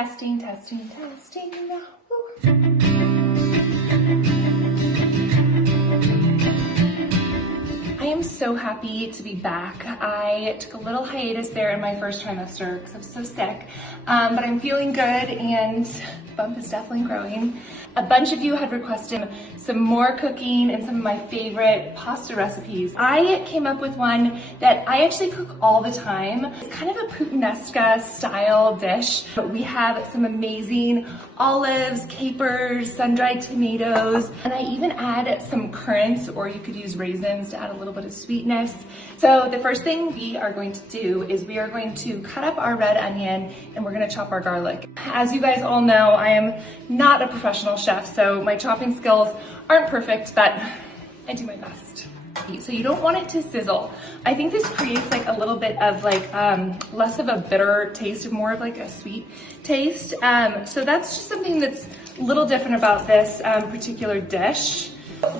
Testing, testing, testing. I am so happy to be back. I took a little hiatus there in my first trimester because I was so sick, but I'm feeling good and the bump is definitely growing. A bunch of you had requested some more cooking and some of my favorite pasta recipes. I came up with one that I actually cook all the time. It's kind of a puttanesca style dish, but we have some amazing olives, capers, sun-dried tomatoes, and I even add some currants, or you could use raisins to add a little bit of sweetness. So the first thing we are going to do is we are going to cut up our red onion and we're gonna chop our garlic. As you guys all know, I am not a professional chef, so my chopping skills aren't perfect, but I do my best. So you don't want it to sizzle. I think this creates like a little bit of like less of a bitter taste and more of like a sweet taste. So that's just something that's a little different about this particular dish.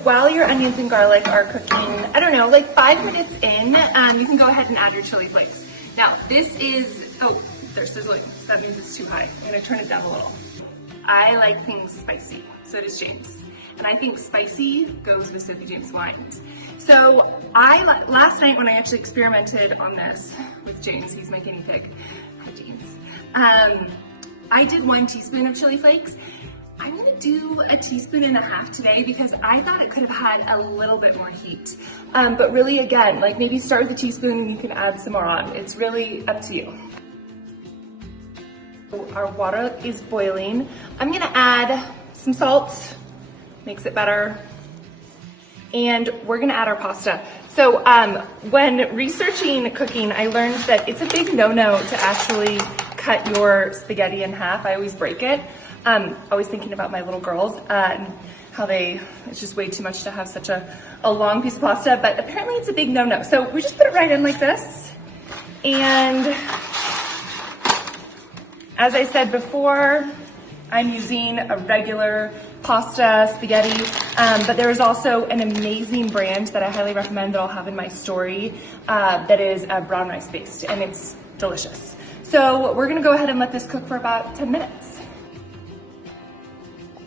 While your onions and garlic are cooking, I don't know, like 5 minutes in, you can go ahead and add your chili flakes. Now this is, oh, they're sizzling, so that means it's too high. I'm gonna turn it down a little. I like things spicy, so does James. And I think spicy goes with Sophie James wines. So last night when I actually experimented on this with James, he's my guinea pig. Hi James. I did 1 teaspoon of chili flakes. I'm gonna do 1.5 teaspoons today because I thought it could have had a little bit more heat. But really again, like maybe start with a teaspoon and you can add some more on. It's really up to you. Our water is boiling. I'm gonna add some salt, makes it better. And we're gonna add our pasta. So when researching cooking, I learned that it's a big no-no to actually cut your spaghetti in half. I always break it. Always thinking about my little girls and how it's just way too much to have such a long piece of pasta, but apparently it's a big no-no. So we just put it right in like this. And as I said before, I'm using a regular pasta, spaghetti, but there is also an amazing brand that I highly recommend that I'll have in my story that is brown rice based, and it's delicious. So we're gonna go ahead and let this cook for about 10 minutes.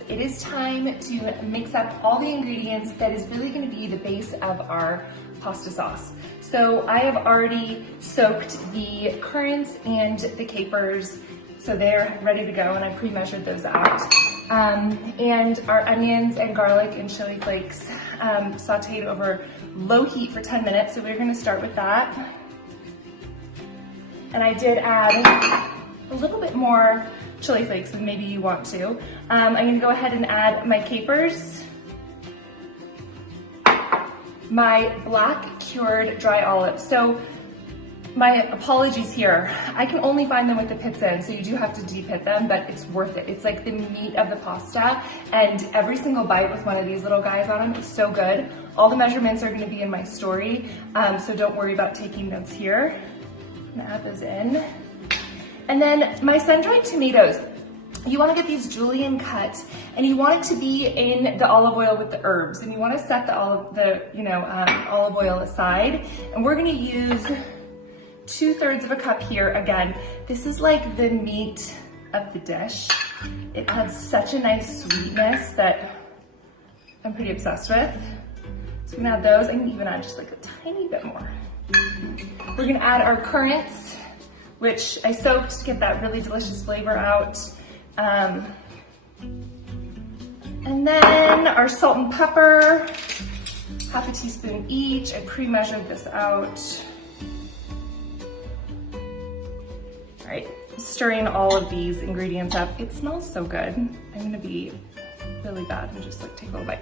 It is time to mix up all the ingredients that is really gonna be the base of our pasta sauce. So I have already soaked the currants and the capers, so they're ready to go, and I pre-measured those out. And our onions and garlic and chili flakes sauteed over low heat for 10 minutes, so we're gonna start with that. And I did add a little bit more chili flakes than maybe you want to. I'm gonna go ahead and add my capers, my black cured dry olives. So my apologies here. I can only find them with the pits in, so you do have to de-pit them, but it's worth it. It's like the meat of the pasta, and every single bite with one of these little guys on them is so good. All the measurements are gonna be in my story, so don't worry about taking notes here. I'm gonna add those in. And then my sun-dried tomatoes. You wanna get these julienne cut, and you want it to be in the olive oil with the herbs, and you wanna set the olive oil aside, and we're gonna use 2/3 of a cup here. Again, this is like the meat of the dish. It has such a nice sweetness that I'm pretty obsessed with. So I'm gonna add those. I can even add just like a tiny bit more. We're gonna add our currants, which I soaked to get that really delicious flavor out. And then our salt and pepper, 1/2 teaspoon each. I pre-measured this out. All right, stirring all of these ingredients up. It smells so good. I'm gonna be really bad and just like take a little bite.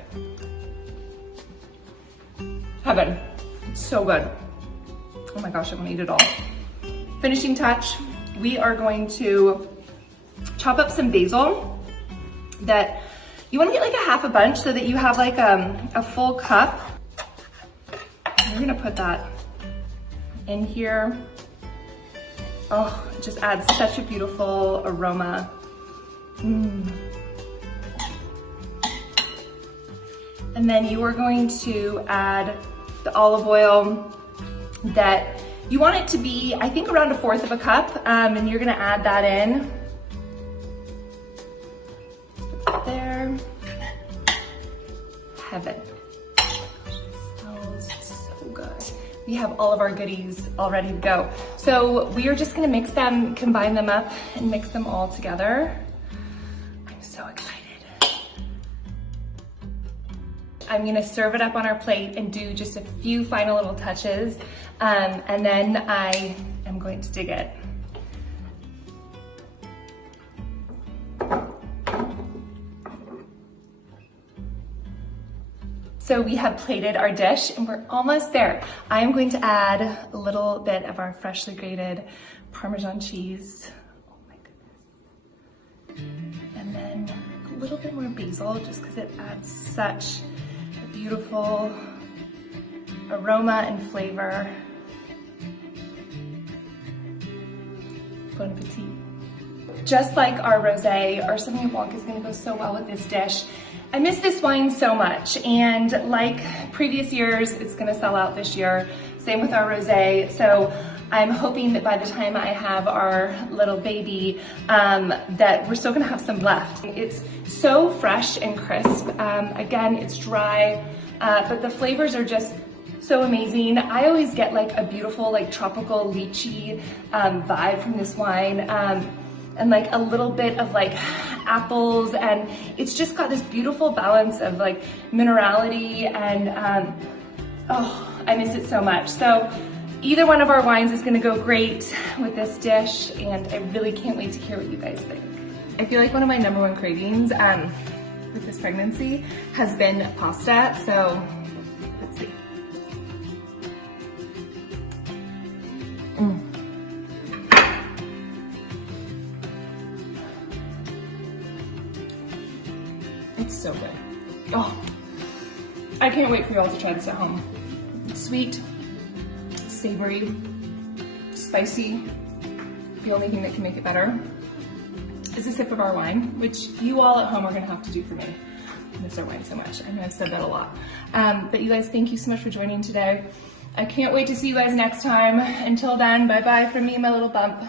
Heaven, it's so good. Oh my gosh, I want to eat it all. Finishing touch, we are going to chop up some basil that you want to get like a 1/2 bunch so that you have like a full cup. I'm gonna put that in here. Oh, it just adds such a beautiful aroma. And then you are going to add the olive oil that you want it to be, I think, around 1/4 of a cup, and you're gonna add that in. heaven. It smells so good. We have all of our goodies all ready to go. So we are just gonna mix them, combine them up, and mix them all together. I'm so excited. I'm gonna serve it up on our plate and do just a few final little touches, and then I am going to dig it. So we have plated our dish and we're almost there. I am going to add a little bit of our freshly grated Parmesan cheese. Oh my goodness. And then a little bit more basil just because it adds such a beautiful aroma and flavor. Bon appetit. Just like our rosé, our Sauvignon Blanc is gonna go so well with this dish. I miss this wine so much, and like previous years, it's gonna sell out this year. Same with our rosé. So I'm hoping that by the time I have our little baby, that we're still gonna have some left. It's so fresh and crisp. Again, it's dry, but the flavors are just so amazing. I always get like a beautiful, like tropical lychee vibe from this wine. And like a little bit of like apples, and it's just got this beautiful balance of like minerality and oh, I miss it so much. So either one of our wines is gonna go great with this dish, and I really can't wait to hear what you guys think. I feel like one of my number one cravings with this pregnancy has been pasta, so let's see. It's so good. Oh, I can't wait for y'all to try this at home. It's sweet, savory, spicy. The only thing that can make it better is a sip of our wine, which you all at home are gonna have to do for me. I miss our wine so much. I know I've said that a lot. But you guys, thank you so much for joining today. I can't wait to see you guys next time. Until then, bye-bye from me, my little bump.